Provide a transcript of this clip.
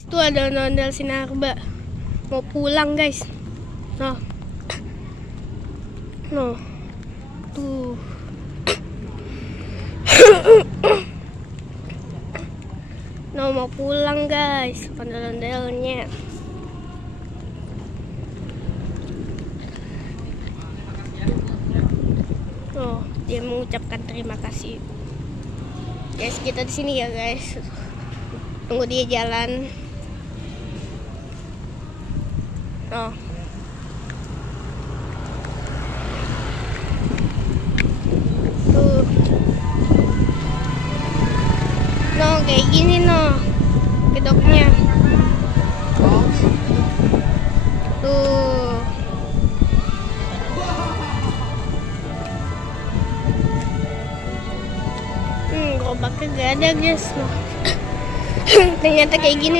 Itu ada ondel si Narba mau pulang guys. Nah, no, tuh. No, mau pulang guys, ondel-ondelnya. Oh, dia mengucapkan terima kasih. Guys, kita di sini ya guys. Tunggu dia jalan. Oh. Tuh. No, kayak gini no. Kedoknya. Tuh. Gerobaknya gak ada guys. Ternyata kayak gini.